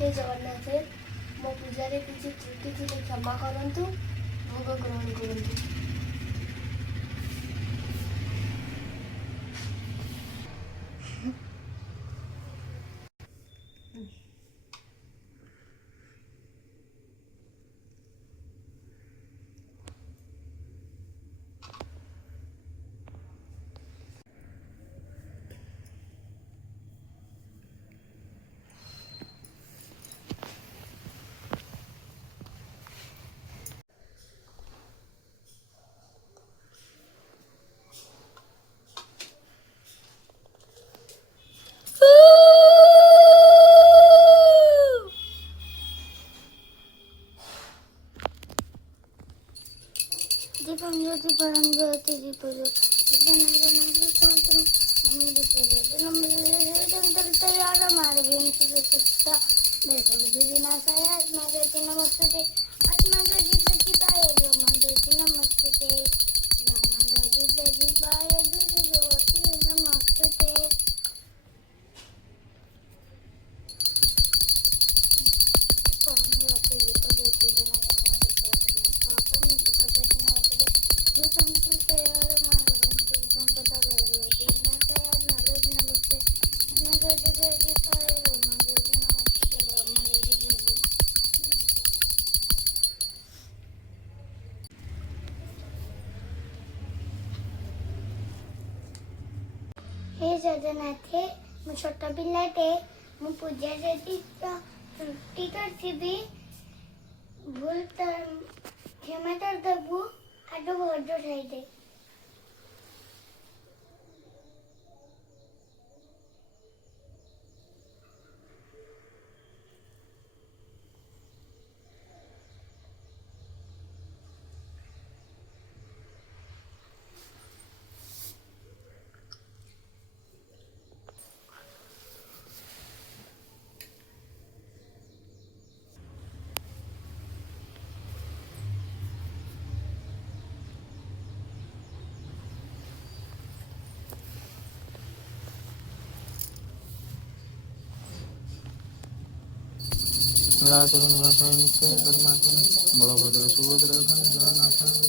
हे जगन्नाथ मो पूजारे किसी त्रुटि थिले क्षमा करंतु भोग ग्रहण करंतु। दीपम ज्योति परम ज्योति दीपो तैयार हमारे नमस्ते आत्मा ज्योति प्रतिपाय ब्रह्मा ज्योति नमस्ते ब्रह्मा ज्योति प्रतिपाय ज्योति नमस्ते परम ज्योति दीपो ज्योति हे जगन्नाथे मु छोट पिलाटे मु पूजा जदि त्रुटि करथिबी भूल तर क्षमा कर देबू आटो भोज खाइदे। राजगण परमात्मा बलभद्र सुभद्र जगन्नाथ